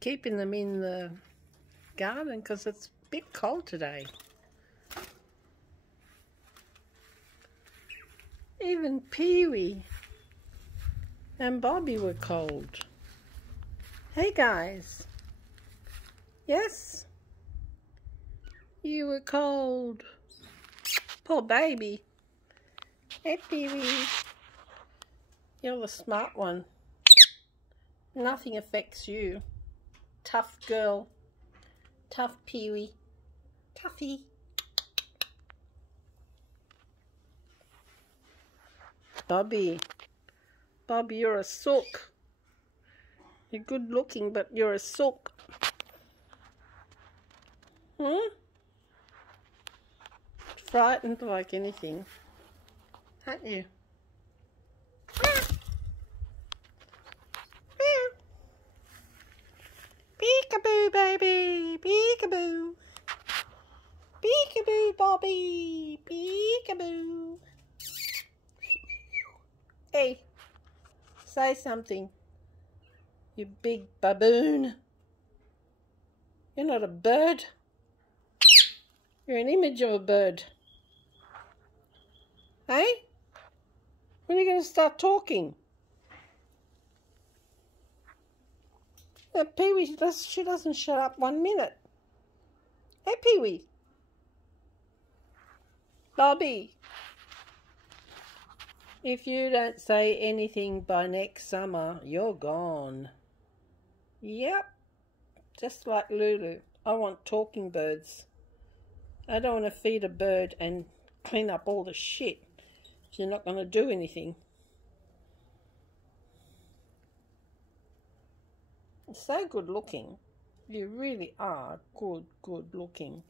keeping them in the garden because it's a bit cold today. Even Pee-wee and Bobby were cold. Hey guys. Yes? You were cold. Poor baby. Hey Pee-wee. You're the smart one. Nothing affects you. Tough girl. Tough Pee-wee. Tuffy. Bobby. Bobby, you're a sook. You're good looking, but you're a sook. Frightened like anything, aren't you? Peekaboo, baby, peekaboo. Peekaboo, Bobby, peekaboo. Hey, say something, you big baboon. You're not a bird. You're an image of a bird. Hey? When are you going to start talking? Pee-wee, she doesn't shut up 1 minute. Hey, Pee-wee. Bobby. If you don't say anything by next summer, you're gone. Yep. Just like Lulu. I want talking birds. I don't want to feed a bird and clean up all the shit if you're not going to do anything. You're so good looking. You really are good looking.